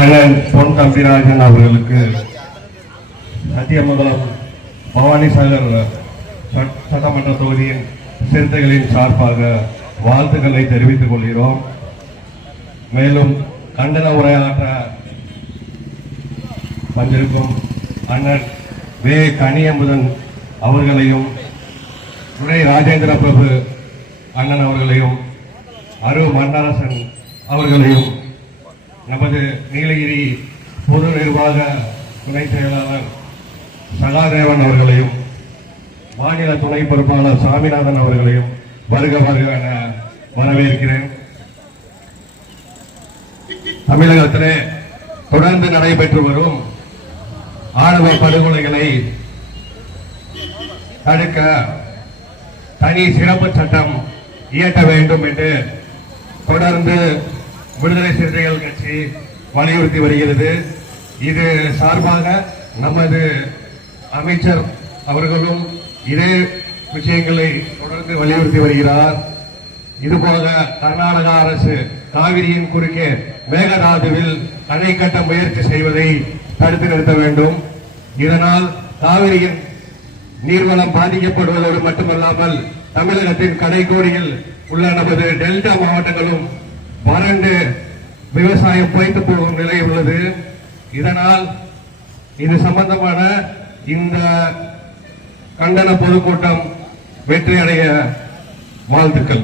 அண்ணன் பொன் தம்பிராஜன் அவர்களுக்கு சத்தியமங்கலம் பவானிசாகர் சட்டமன்ற தொகுதியின் சிறுத்தைகளின் சார்பாக வாழ்த்துக்களை தெரிவித்துக் கொள்கிறோம். மேலும் கண்டன உரையாற்ற வந்திருக்கும் அண்ணன் வே கனியமுதன் அவர்களையும் துணை ராஜேந்திர பிரபு அண்ணன் அவர்களையும் அரு மன்னரசன் அவர்களையும் நமது நீலகிரி பொது நிர்வாக துணை செயலாளர் சகாதேவன் அவர்களையும் மாநில துணை பொறுப்பாளர் சாமிநாதன் அவர்களையும் வருக வருக என வரவேற்கிறேன். தமிழகத்திலே தொடர்ந்து நடைபெற்று வரும் ஆணவ படுகொலைகளை தடுக்க தனி சிறப்பு சட்டம் இயற்ற வேண்டும் என்று தொடர்ந்து விடுதலை சிறுத்தைகள் கட்சி வலியுறுத்தி வருகிறது. இது சார்பாக நமது அமைச்சர் அவர்களும் இதே விஷயங்களை தொடர்ந்து வலியுறுத்தி வருகிறார். இதுபோல கர்நாடக அரசு காவிரியின் குறுக்கே மேகதாதுவில் அணை கட்ட முயற்சி செய்வதை தடுத்து நிறுத்த வேண்டும். இதனால் காவிரியின் நீர்வளம் பாதிக்கப்படுவதோடு மட்டுமல்லாமல் தமிழகத்தின் கடைக்கோடியில் உள்ள நமது டெல்டா மாவட்டங்களும் வறண்டு விவசாயம் பொய்த்து போகும் நிலை உள்ளது. இதனால் இது சம்பந்தமான இந்த கண்டன பொதுக்கூட்டம் வெற்றி அடைய வாழ்த்துக்கள்.